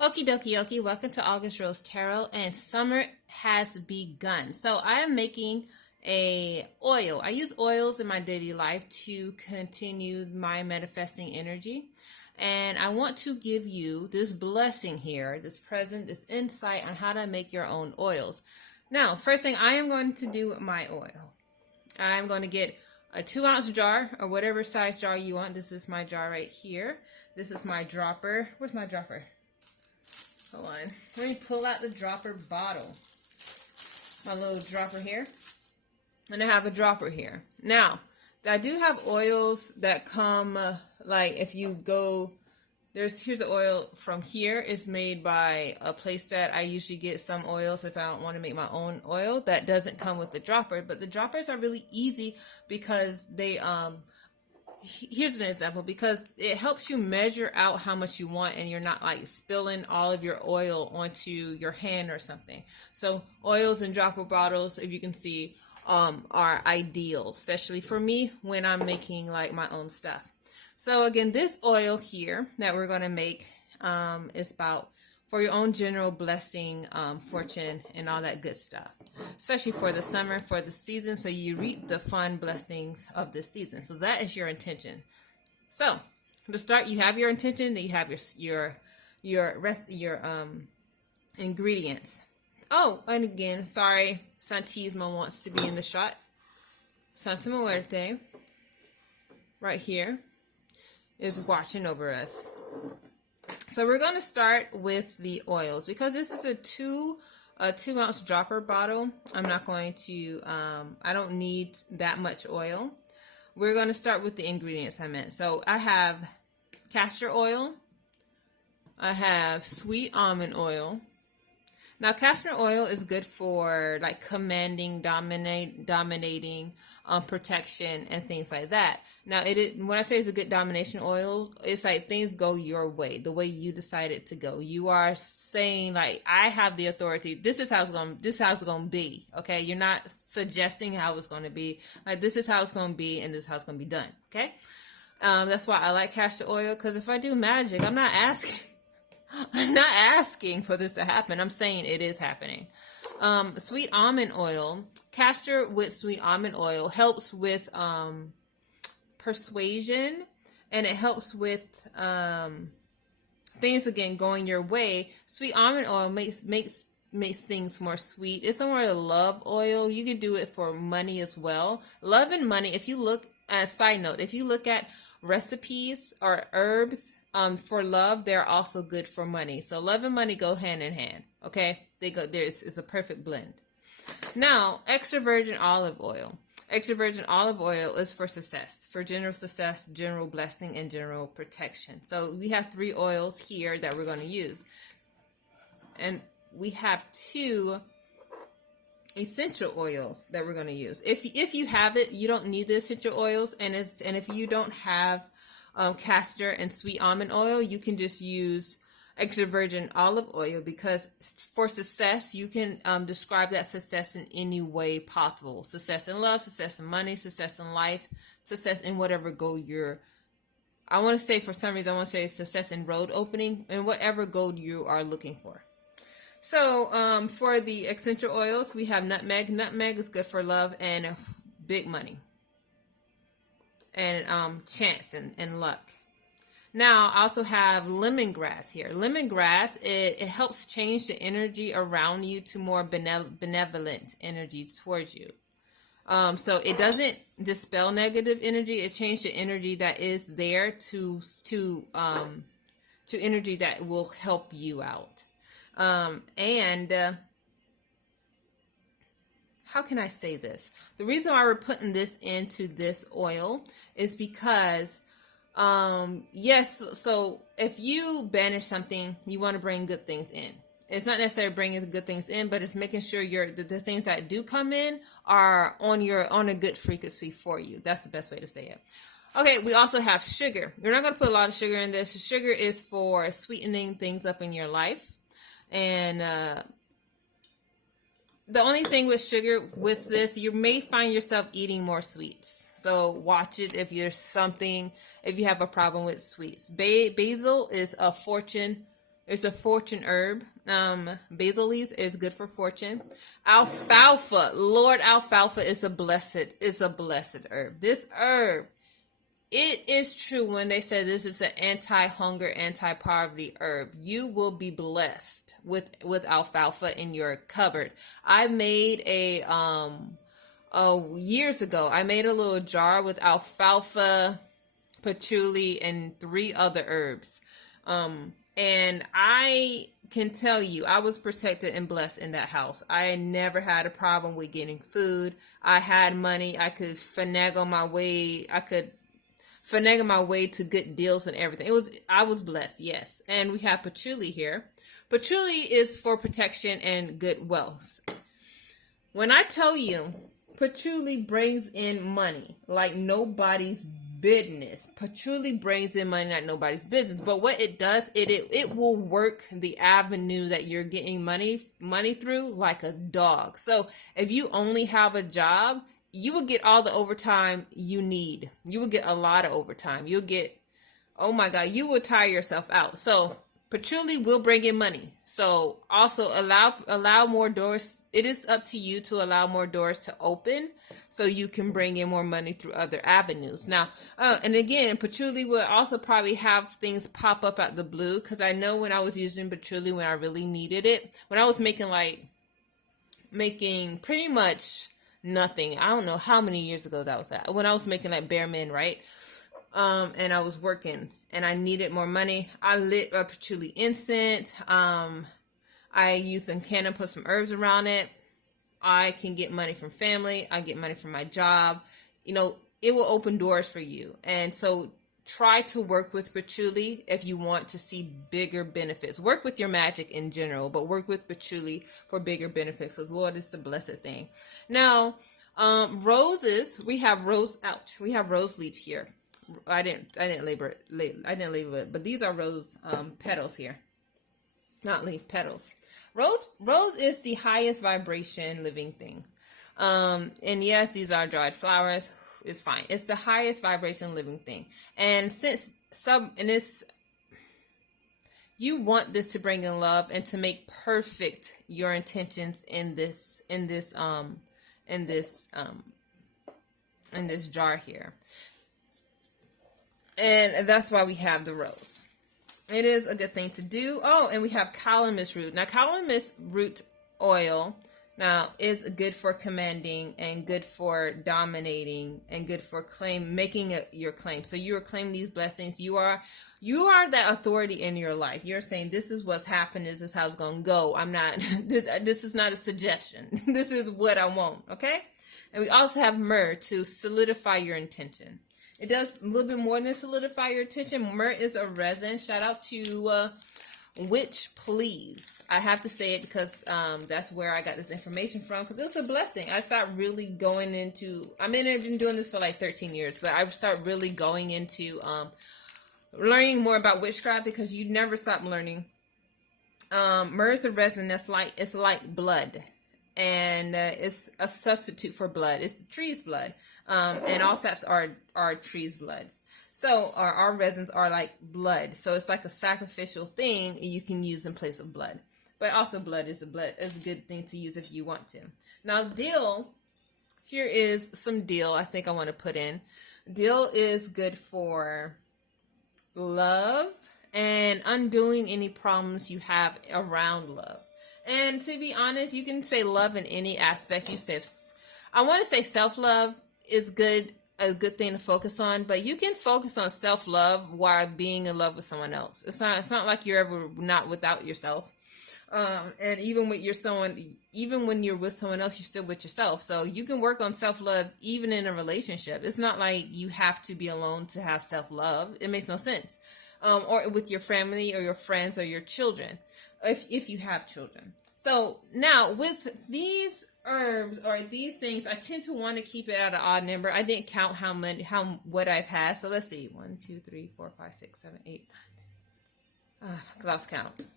Okie dokie okie, welcome to August Rose Tarot, and summer has begun. So I am making a oil. I use oils in my daily life to continue my manifesting energy. And I want to give you this blessing here, this present, this insight on how to make your own oils. Now, first thing I am going to do with my oil, I'm going to get a 2-ounce jar or whatever size jar you want. This is my jar right here. This is my dropper. Where's my dropper? Hold on. Let me pull out the dropper bottle. My little dropper here. And I have a dropper here. Now, I do have oils that come, like if you go, here's the oil from here. It's made by a place that I usually get some oils if I don't want to make my own oil. That doesn't come with the dropper. But the droppers are really easy because they, here's an example, because it helps you measure out how much you want and you're not like spilling all of your oil onto your hand or something. So oils and dropper bottles, if you can see, are ideal, especially for me when I'm making like my own stuff. So again, this oil here that we're going to make is about for your own general blessing, fortune, and all that good stuff, especially for the summer, for the season, so you reap the fun blessings of this season. So that is your intention. So to start, you have your intention, then you have your ingredients. Oh, and again, sorry, Santismo wants to be in the shot. Santa Muerte, right here, is watching over us. So we're going to start with the oils because this is a 2-ounce dropper bottle. I'm not going to, I don't need that much oil. We're going to start with the ingredients I meant. So I have castor oil. I have sweet almond oil. Now, castor oil is good for like commanding, dominating, protection, and things like that. Now, when I say it's a good domination oil, it's like things go your way, the way you decide it to go. You are saying like, I have the authority. This is how it's going to be. Okay, you're not suggesting how it's going to be. Like, this is how it's going to be, and this is how it's going to be done. Okay, that's why I like castor oil, because if I do magic, I'm not asking for this to happen. I'm saying it is happening. Sweet almond oil, castor with sweet almond oil helps with persuasion, and it helps with things again going your way. Sweet almond oil makes things more sweet. It's somewhere to love oil. You can do it for money as well. Love and money. If you look at side note, if you look at recipes or herbs for love, they're also good for money. So love and money go hand in hand. Okay, they go. It's a perfect blend. Now, extra virgin olive oil. Extra virgin olive oil is for success, for general success, general blessing, and general protection. So we have 3 oils here that we're going to use, and we have 2 essential oils that we're going to use. If you have it, you don't need the essential oils, and if you don't have castor and sweet almond oil, you can just use extra virgin olive oil, because for success, you can describe that success in any way possible. Success in love, success in money, success in life, success in whatever goal I want to say, for some reason, I want to say success in road opening, and whatever goal you are looking for. So for the essential oils, we have nutmeg. Nutmeg is good for love and big money, and chance and luck. Now, I also have lemongrass here. Lemongrass, it helps change the energy around you to more benevolent energy towards you. So it doesn't dispel negative energy. It changes the energy that is there to energy that will help you out. And how can I say this? The reason why we're putting this into this oil is because yes, so if you banish something, you want to bring good things in. It's not necessarily bringing the good things in, but it's making sure the things that do come in are on a good frequency for you. That's the best way to say it. Okay, we also have sugar. We're not going to put a lot of sugar in this. Sugar is for sweetening things up in your life. And the only thing with sugar with this, you may find yourself eating more sweets. So watch it if you have a problem with sweets. Basil is a fortune It's a fortune herb. Basil leaves is good for fortune. Alfalfa, Lord, alfalfa is a blessed herb. This herb, it is true when they say this is an anti-hunger, anti-poverty herb. You will be blessed with alfalfa in your cupboard. I made years ago, I made a little jar with alfalfa, patchouli, and 3 other herbs. And I can tell you, I was protected and blessed in that house. I never had a problem with getting food. I had money. I could finagle my way. To good deals and everything. I was blessed, yes. And we have patchouli here. Patchouli is for protection and good wealth. When I tell you, patchouli brings in money like nobody's business. Patchouli brings in money like nobody's business. But what it does, it will work the avenue that you're getting money through like a dog. So if you only have a job, you will get all the overtime you need. You will get a lot of overtime. You'll get, oh my God, you will tire yourself out. So patchouli will bring in money. So also allow more doors. It is up to you to allow more doors to open so you can bring in more money through other avenues. Now, and again, patchouli will also probably have things pop up out the blue, because I know when I was using patchouli when I really needed it, when I was making pretty much nothing. I don't know how many years ago that was at. When I was making like bare men, right? And I was working and I needed more money. I lit a patchouli incense. I used some candle, put some herbs around it. I can get money from family. I get money from my job. You know, it will open doors for you. And so try to work with patchouli if you want to see bigger benefits. Work with your magic in general, but work with patchouli for bigger benefits, because Lord, it's a blessed thing. Now, roses, we have rose leaves here. I didn't label it, but these are rose petals here, not leaf petals. Rose is the highest vibration living thing. And yes, these are dried flowers. It's fine. It's the highest vibration living thing. And since you want this to bring in love and to make perfect your intentions in this jar here. And that's why we have the rose. It is a good thing to do. Oh, and we have calamus root. Now, calamus root oil now is good for commanding and good for dominating and good for making your claim. So you are claiming these blessings. You are that authority in your life. You're saying, this is what's happened. This is how it's going to go. I'm not, this is not a suggestion. This is what I want. Okay. And we also have myrrh to solidify your intention. It does a little bit more than solidify your intention. Myrrh is a resin. Shout out to Witch Please. I have to say it because that's where I got this information from, because it was a blessing. I started really going into, I've been doing this for like 13 years, but I started really going into learning more about witchcraft, because you never stop learning. Myrrh is a resin it's like blood, and it's a substitute for blood. It's the tree's blood. And all saps are trees' blood. So our resins are like blood. So it's like a sacrificial thing you can use in place of blood. But also blood is a good thing to use if you want to. Now dill, here is some dill I think I want to put in. Dill is good for love and undoing any problems you have around love. And to be honest, you can say love in any aspect. I want to say self-love is a good thing to focus on, but you can focus on self-love while being in love with someone else. It's not like you're ever not without yourself. And even when you're with someone else, you're still with yourself. So you can work on self-love even in a relationship. It's not like you have to be alone to have self-love. It makes no sense. Or with your family or your friends or your children, if you have children. So now with these herbs or these things, I tend to want to keep it at an odd number. I didn't count what I've had. So let's see. 1, 2, 3, 4, 5, 6, 7, 8. Lost count. 2, 3,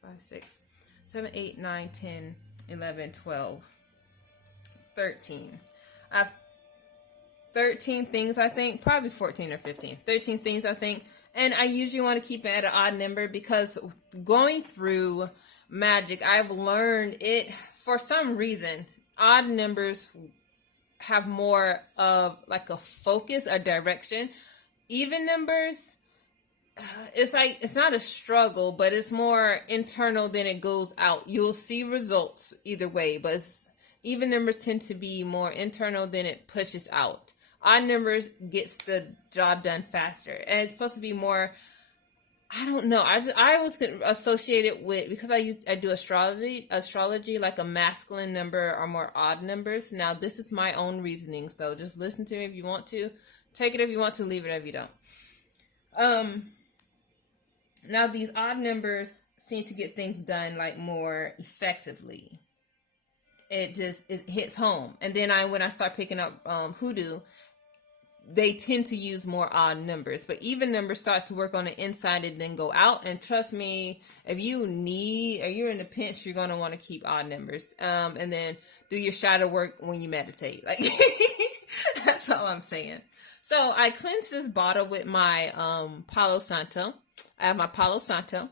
4, 5, 6, 7, 8, 9, 10, 11, 12, 13. 13 things, I think, probably 14 or 15, 13 things, I think. And I usually want to keep it at an odd number because going through Magick, I've learned it for some reason. Odd numbers have more of like a focus, a direction. Even numbers, it's like it's not a struggle, but it's more internal than it goes out. You'll see results either way, but even numbers tend to be more internal than it pushes out. Odd numbers gets the job done faster, and it's supposed to be more. I don't know. I always associate it with, because I do astrology like a masculine number or more odd numbers. Now this is my own reasoning, so just listen to me if you want to. Take it if you want to, leave it if you don't. Now these odd numbers seem to get things done like more effectively. It hits home. And then when I start picking up hoodoo, they tend to use more odd numbers. But even numbers starts to work on the inside and then go out. And trust me, if you're in a pinch, you're gonna want to keep odd numbers. And then do your shadow work when you meditate. Like that's all I'm saying. So I cleanse this bottle with my Palo Santo. I have my Palo Santo.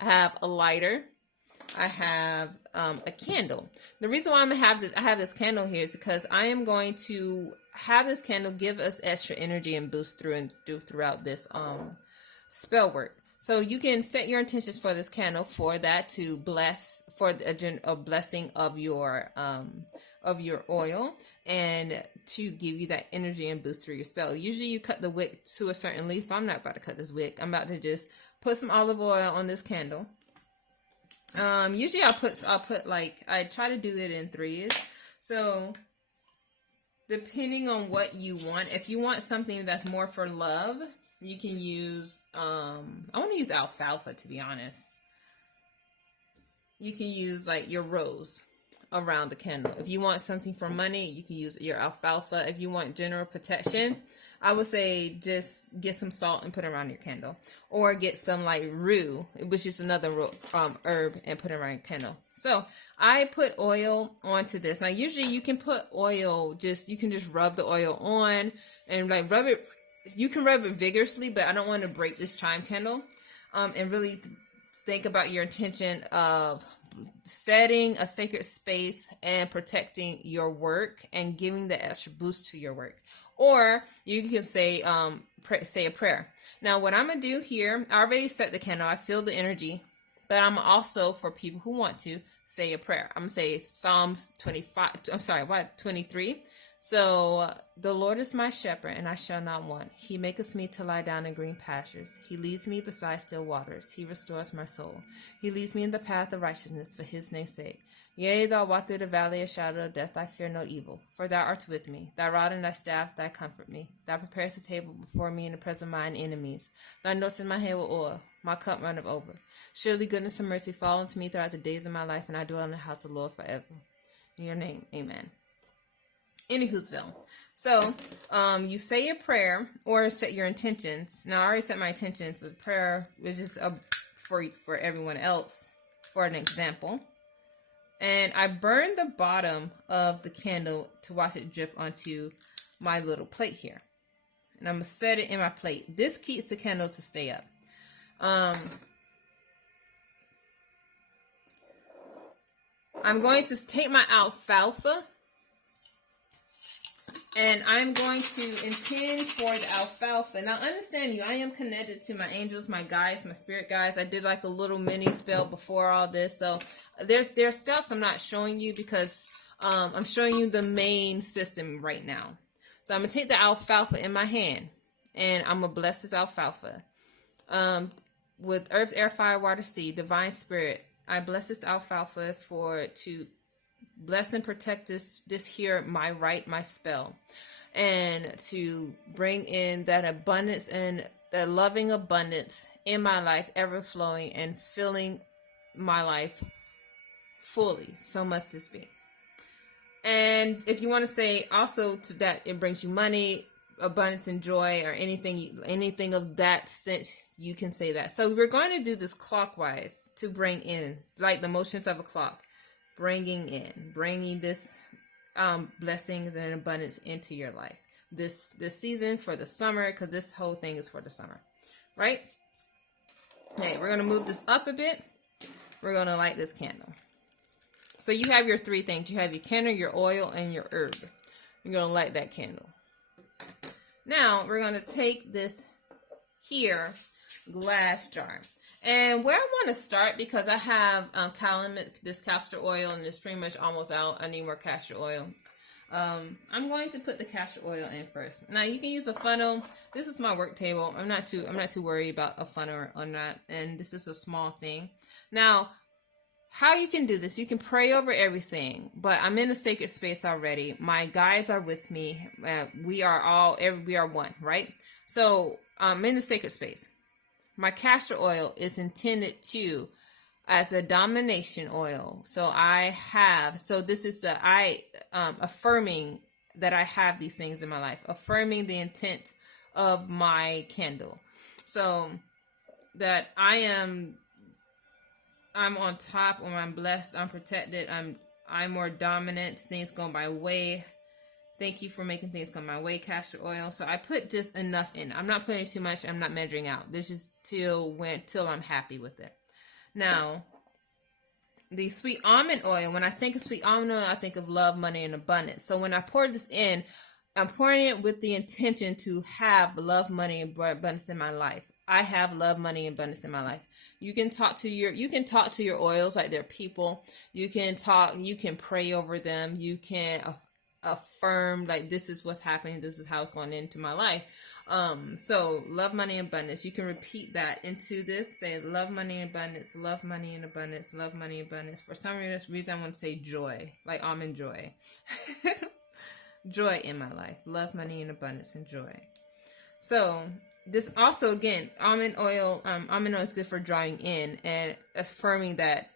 I have a lighter. I have a candle. The reason why I have this candle here is because I am going to have this candle give us extra energy and boost throughout this spell work. So you can set your intentions for this candle for that to bless, for a blessing of your oil, and to give you that energy and boost through your spell. Usually you cut the wick to a certain length. I'm not about to cut this wick. I'm about to just put some olive oil on this candle. Usually I'll put like, I try to do it in threes. So depending on what you want, if you want something that's more for love, you can use, I want to use alfalfa, to be honest. You can use like your rose around the candle. If you want something for money, you can use your alfalfa. If you want general protection, I would say just get some salt and put it around your candle, or get some like rue, which is another herb, and put it around your candle. So I put oil onto this. Now usually you can put oil, you can just rub the oil on and like rub it. You can rub it vigorously, but I don't want to break this chime candle. And really think about your intention of setting a sacred space and protecting your work and giving the extra boost to your work. Or you can say a prayer. Now what I'm going to do here, I already set the candle. I feel the energy, but I'm also, for people who want to, say a prayer. I'm going to say Psalms 23. So the Lord is my shepherd, and I shall not want. He maketh me to lie down in green pastures. He leads me beside still waters. He restores my soul. He leads me in the path of righteousness for his name's sake. Yea, though I walk through the valley of shadow of death, I fear no evil. For thou art with me. Thy rod and thy staff, thy comfort me. Thou preparest a table before me in the presence of mine enemies. Thou anointest my head with oil. My cup runneth over. Surely goodness and mercy fall unto me throughout the days of my life, and I dwell in the house of the Lord forever. In your name, amen. Anywho'sville. So, you say a prayer or set your intentions. Now, I already set my intentions. The prayer was just for everyone else, for an example. And I burned the bottom of the candle to watch it drip onto my little plate here. And I'm going to set it in my plate. This keeps the candle to stay up. I'm going to take my alfalfa, and I'm going to intend for the alfalfa. Now, understand I am connected to my angels, my guides, my spirit guides. I did like a little mini spell before all this. So there's steps I'm not showing you because I'm showing you the main system right now. So I'm going to take the alfalfa in my hand, and I'm going to bless this alfalfa. With earth, air, fire, water, seed, divine spirit, I bless this alfalfa to bless and protect this here, my spell, and to bring in that abundance and that loving abundance in my life, ever flowing and filling my life fully. So must this be. And if you want to say also to that, it brings you money, abundance, and joy, or anything of that sense, you can say that. So we're going to do this clockwise to bring in, like the motions of a clock. Bringing this blessings and abundance into your life. this season, for the summer, because this whole thing is for the summer, right? Okay, we're gonna move this up a bit. We're gonna light this candle. So you have your three things. You have your candle, your oil, and your herb. You're gonna light that candle. Now we're gonna take this here glass jar. And where I want to start, because I have this castor oil, and it's pretty much almost out. I need more castor oil. I'm going to put the castor oil in first. Now you can use a funnel. This is my work table. I'm not too worried about a funnel or not. And this is a small thing. Now, how you can do this? You can pray over everything. But I'm in a sacred space already. My guides are with me. We are one, right? So I'm in a sacred space. My castor oil is intended as a domination oil. So this is affirming that I have these things in my life, affirming the intent of my candle. So that I'm on top, or I'm blessed, I'm protected, I'm more dominant, things go my way. Thank you for making things come my way, castor oil. So I put just enough in. I'm not putting too much. I'm not measuring out. This is till I'm happy with it. Now, the sweet almond oil, when I think of sweet almond oil, I think of love, money, and abundance. So when I pour this in, I'm pouring it with the intention to have love, money, and abundance in my life. I have love, money, and abundance in my life. You can talk to your oils like they're people. You can pray over them. You can affirm, like, this is what's happening, this is how it's going into my life. So love, money, and abundance. You can repeat that into this. Say love, money, and abundance, love, money, and abundance, love, money, and abundance. For some reason I want to say joy, like almond joy. Joy in my life. Love, money, and abundance, and joy. So this also, again, almond oil is good for drawing in and affirming that,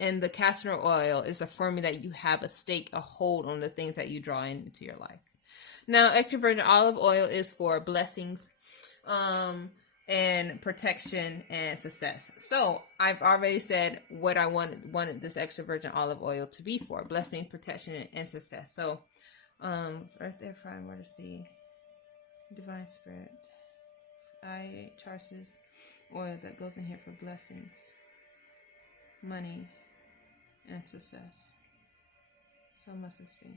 and the castor oil is affirming that you have a hold on the things that you draw into your life. Now, extra virgin olive oil is for blessings, and protection and success. So I've already said what I wanted this extra virgin olive oil to be for: blessing, protection, and success. So, earth, air, fire, water, sea, divine spirit. I charge this oil that goes in here for blessings, money, and success. So must this be.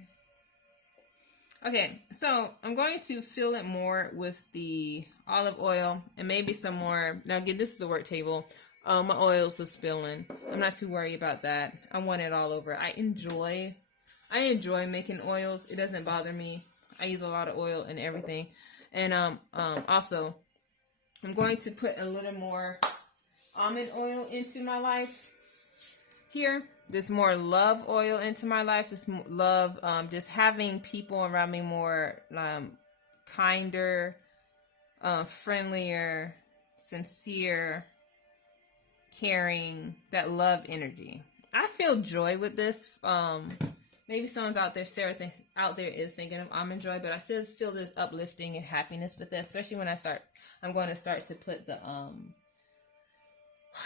Okay, so I'm going to fill it more with the olive oil and maybe some more. Now again, this is a work table. My oils are spilling. I'm not too worried about that. I want it all over. I enjoy making oils. It doesn't bother me. I use a lot of oil and everything. And also, I'm going to put a little more almond oil into my life here. There's more love oil into my life. Just love, just having people around me more kinder, friendlier, sincere, caring, that love energy. I feel joy with this. Maybe someone's out there, Sarah is thinking of almond joy, but I still feel this uplifting and happiness with this, especially when I'm going to start to put the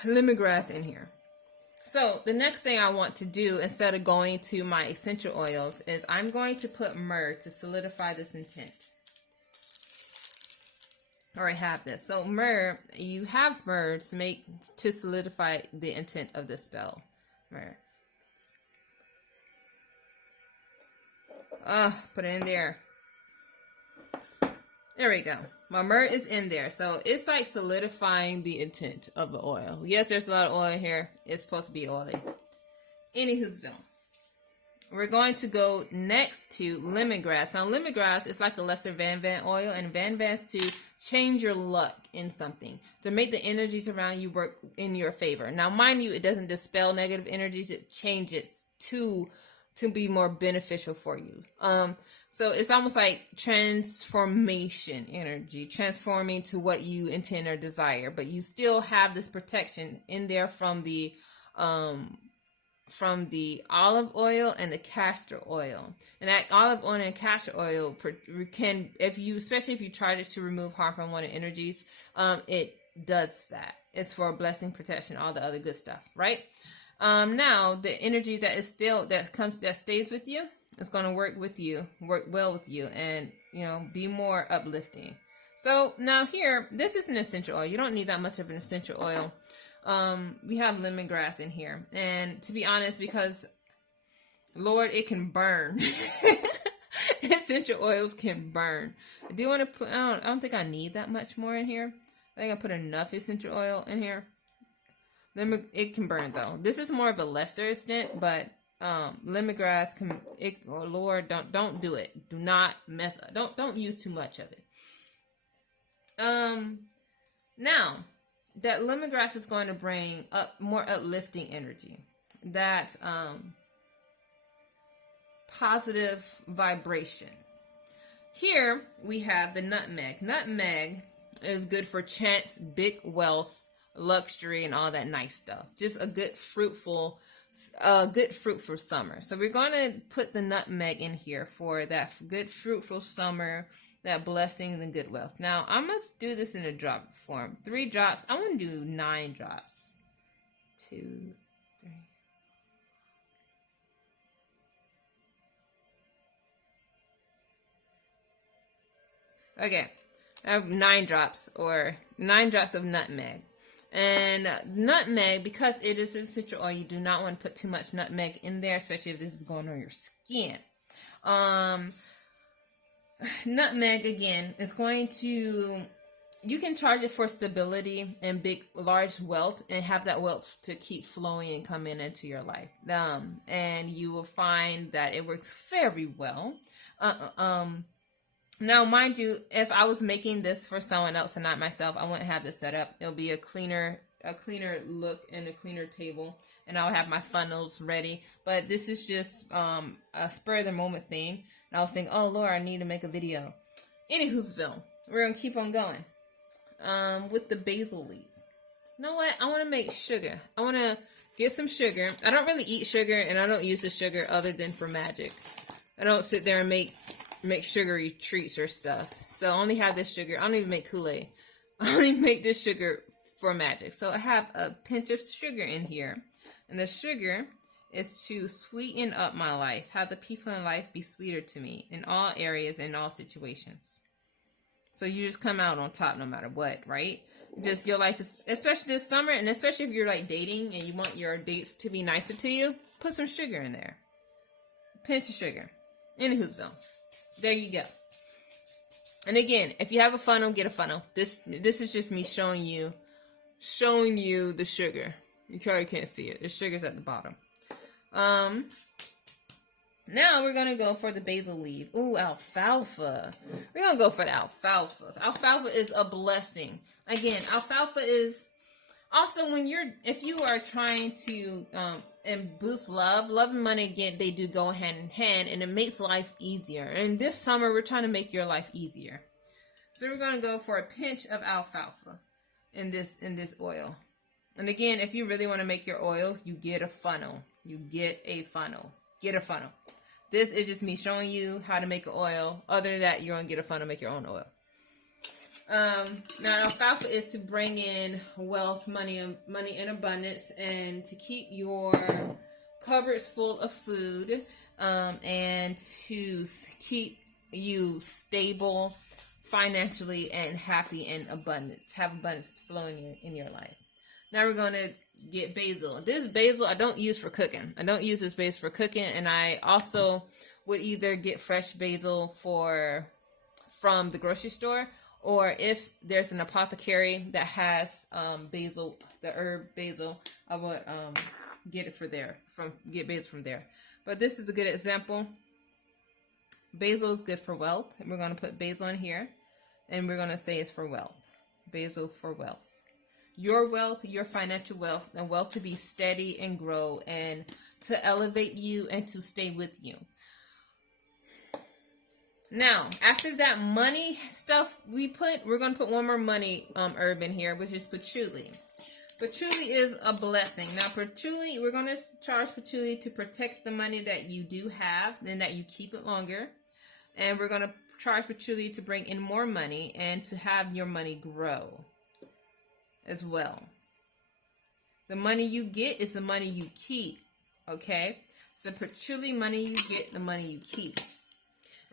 lemongrass in here. So the next thing I want to do, instead of going to my essential oils, is I'm going to put myrrh to solidify this intent. Or I have this. So myrrh, you have myrrh to solidify the intent of this spell. Myrrh. Put it in there. There we go. My myrrh is in there. So it's like solidifying the intent of the oil. Yes, there's a lot of oil here. It's supposed to be oily. Anywho's bill. We're going to go next to lemongrass. Now, lemongrass is like a lesser Van oil, and Van to change your luck in something, to make the energies around you work in your favor. Now, mind you, it doesn't dispel negative energies. It changes to be more beneficial for you. So it's almost like transformation energy, transforming to what you intend or desire, but you still have this protection in there from the olive oil and the castor oil. And that olive oil and castor oil can, especially if you charge it to remove harmful and unwanted energies, it does that. It's for blessing, protection, all the other good stuff, right? Now the energy that stays with you, it's going to work well with you, and be more uplifting. So now here, this is an essential oil. You don't need that much of an essential oil. We have lemongrass in here. And to be honest, because Lord, it can burn. Essential oils can burn. I do want to put, I don't think I need that much more in here. I think I put enough essential oil in here. It can burn though. This is more of a lesser extent, but lemongrass can, oh Lord, don't do it. Do not mess up. Don't use too much of it. Now that lemongrass is going to bring up more uplifting energy. That positive vibration. Here we have the nutmeg. Nutmeg is good for chance, big wealth, luxury, and all that nice stuff. Just a good fruitful summer. So we're going to put the nutmeg in here for that good fruitful summer, that blessing and good wealth. Now I must do this in a drop form. 3 drops. I want to do 9 drops. 2, 3. Okay, I have 9 drops, or 9 drops of nutmeg. And nutmeg, because it is essential oil, you do not want to put too much nutmeg in there, especially if this is going on your skin. Nutmeg, again, is going to, you can charge it for stability and large wealth, and have that wealth to keep flowing and coming into your life. And you will find that it works very well. Now, mind you, if I was making this for someone else and not myself, I wouldn't have this set up. It'll be a cleaner look and a cleaner table, and I'll have my funnels ready. But this is just a spur of the moment thing. And I was thinking, oh Lord, I need to make a video. Anywho'sville, we're gonna keep on going with the basil leaf. You know what? I want to make sugar. I want to get some sugar. I don't really eat sugar, and I don't use the sugar other than for magic. I don't sit there and make sugary treats or stuff. So I only have this sugar. I don't even make Kool-Aid. I only make this sugar for magic. So I have a pinch of sugar in here. And the sugar is to sweeten up my life. Have the people in life be sweeter to me in all areas, in all situations. So you just come out on top no matter what, right? Just your life is, especially this summer, and especially if you're like dating and you want your dates to be nicer to you, put some sugar in there. Pinch of sugar. Anywho'sville. There you go. And again, if you have a funnel, get a funnel. This is just me showing you the sugar. You probably can't see it. The sugar's at the bottom. Now we're gonna go for the basil leaf. Ooh, alfalfa. We're gonna go for the alfalfa. Alfalfa is a blessing. Again, alfalfa is also if you are trying to and boost love and money, again, they do go hand in hand, and it makes life easier. And this summer, we're trying to make your life easier. So we're going to go for a pinch of alfalfa in this oil. And again, if you really want to make your oil, you get a funnel. Get a funnel. This is just me showing you how to make an oil. Other than that, you're going to get a funnel, make your own oil. Now alfalfa is to bring in wealth, money in abundance, and to keep your cupboards full of food, and to keep you stable financially and happy and abundance. Have abundance flowing in your life. Now we're going to get basil. This basil I don't use for cooking. I don't use this basil for cooking, and I also would either get fresh basil from the grocery store, or if there's an apothecary that has basil, the herb basil, I would get basil from there. But this is a good example. Basil is good for wealth. We're going to put basil in here, and we're going to say it's for wealth. Basil for wealth. Your wealth, your financial wealth, and wealth to be steady and grow, and to elevate you and to stay with you. Now, after that money stuff we're going to put one more money herb in here, which is patchouli. Patchouli is a blessing. Now, patchouli, we're going to charge patchouli to protect the money that you do have, and that you keep it longer. And we're going to charge patchouli to bring in more money and to have your money grow as well. The money you get is the money you keep, okay? So patchouli, money you get, the money you keep.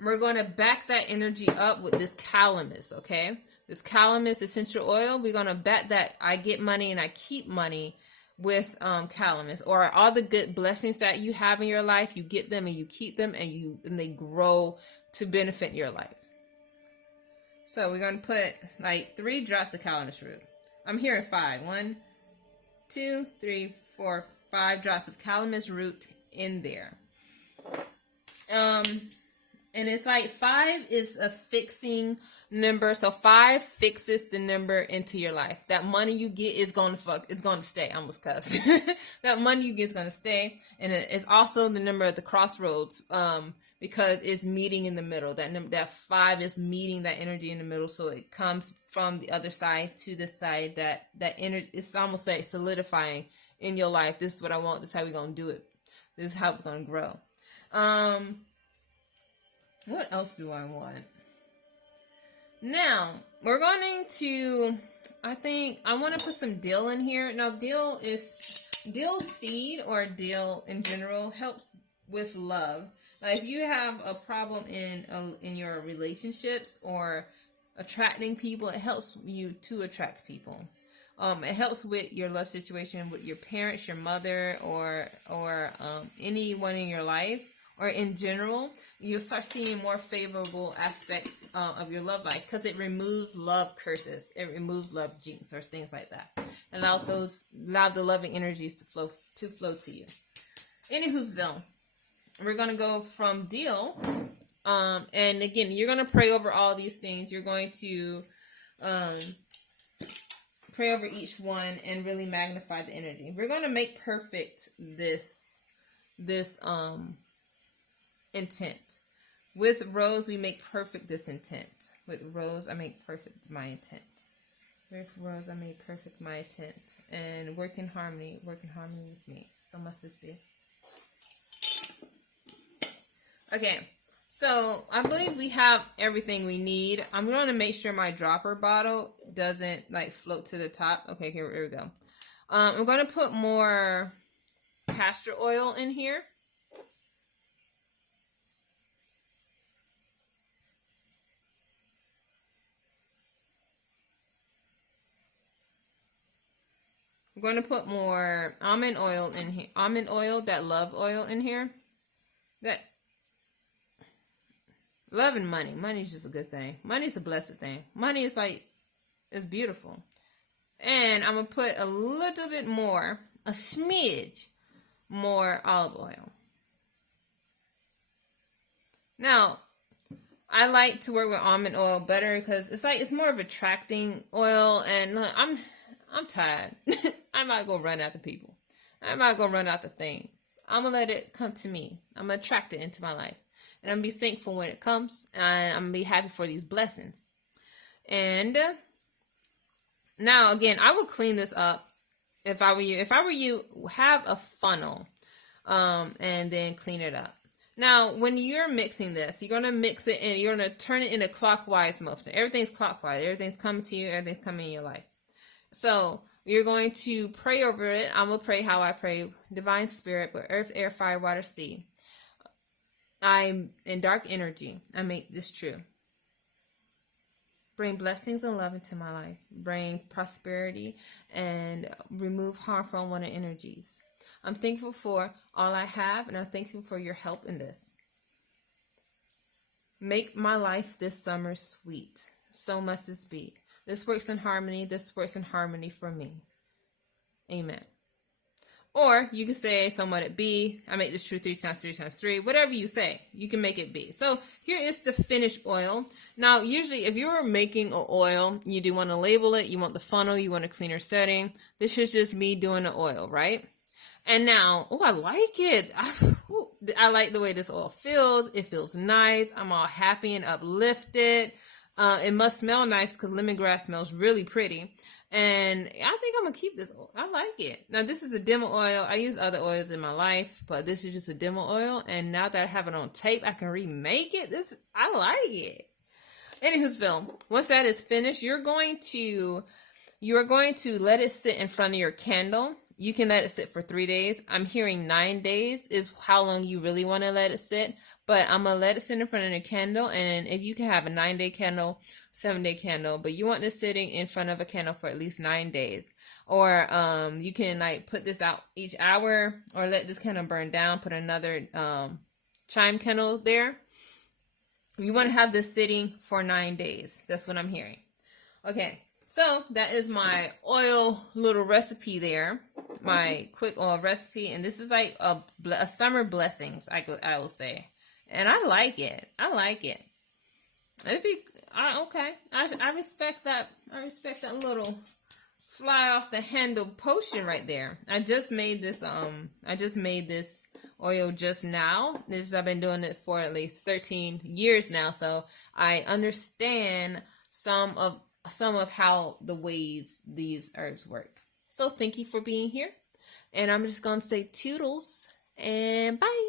We're going to back that energy up with this calamus, okay? This calamus essential oil, we're going to back that I get money and I keep money with calamus, or all the good blessings that you have in your life, you get them and you keep them, and they grow to benefit your life. So we're going to put like 3 drops of calamus root. I'm hearing 5. 1, 2, 3, 4, 5 drops of calamus root in there. And it's like 5 is a fixing number. So 5 fixes the number into your life. That money you get is going to stay. I almost cussed. That money you get is going to stay. And it's also the number at the crossroads, because it's meeting in the middle. That 5 is meeting that energy in the middle. So it comes from the other side to this side. That energy, it's almost like solidifying in your life. This is what I want. This is how we're going to do it. This is how it's going to grow. What else do I want? Now, we're going to, I think, I want to put some dill in here. Now, dill seed or dill in general helps with love. Now, if you have a problem in your relationships or attracting people, it helps you to attract people. It helps with your love situation with your parents, your mother, or anyone in your life, or in general. You'll start seeing more favorable aspects of your love life, because it removes love curses. It removes love jinx or things like that. Allow the loving energies to flow to you. Anywho'sville, we're gonna go from deal, and again, you're gonna pray over all these things. You're going to pray over each one and really magnify the energy. We're gonna make perfect this intent. With Rose, we make perfect this intent. With Rose, I make perfect my intent. With Rose, I make perfect my intent. And work in harmony with me. So must this be. Okay, so I believe we have everything we need. I'm going to make sure my dropper bottle doesn't like float to the top. Okay, here we go. I'm going to put more castor oil in here. I'm going to put more almond oil in here. Almond oil, that love oil in here. That love and money. Money is just a good thing. Money is a blessed thing. Money is like, it's beautiful. And I'm going to put a little bit more, a smidge more olive oil. Now, I like to work with almond oil better because it's more of attracting oil, and I'm tired. I'm not going to run after people. I'm not going to run after things. I'm going to let it come to me. I'm going to attract it into my life. And I'm going to be thankful when it comes. And I'm going to be happy for these blessings. And now, again, I would clean this up if I were you. If I were you, have a funnel and then clean it up. Now, when you're mixing this, you're going to mix it and you're going to turn it in a clockwise motion. Everything's clockwise. Everything's coming to you. Everything's coming in your life. So you're going to pray over it. I'm going to pray how I pray. Divine Spirit, with earth, air, fire, water, sea. I'm in dark energy. I make this true. Bring blessings and love into my life. Bring prosperity and remove harmful and unwanted energies. I'm thankful for all I have, and I'm thankful for your help in this. Make my life this summer sweet. So must this be. This works in harmony. This works in harmony for me. Amen. Or you can say, so let it be. I make this true 3 times 3 times 3. Whatever you say, you can make it be. So here is the finished oil. Now, usually if you're making an oil, you do want to label it. You want the funnel. You want a cleaner setting. This is just me doing the oil, right? And now, I like it. I like the way this oil feels. It feels nice. I'm all happy and uplifted. It must smell nice because lemongrass smells really pretty. And I think I'm going to keep this oil. I like it. Now, this is a demo oil. I use other oils in my life, but this is just a demo oil. And now that I have it on tape, I can remake it. I like it. Anywho's, once that is finished, you're going to let it sit in front of your candle. You can let it sit for 3 days. I'm hearing 9 days is how long you really want to let it sit. But I'm gonna let it sit in front of the candle, and if you can have a 9-day candle, 7-day candle, but you want this sitting in front of a candle for at least 9 days. Or you can like put this out each hour, or let this candle burn down, put another chime candle there. You want to have this sitting for 9 days. That's what I'm hearing. Okay, so that is my oil little recipe there, my quick oil recipe, and this is like a summer blessings, I will say, and I like it. I like it. It'd be okay. I respect that. I respect that little fly off the handle potion right there. I just made this oil just now. I've been doing it for at least 13 years now, so I understand some of how the ways these herbs work. So thank you for being here, and I'm just gonna say toodles and bye.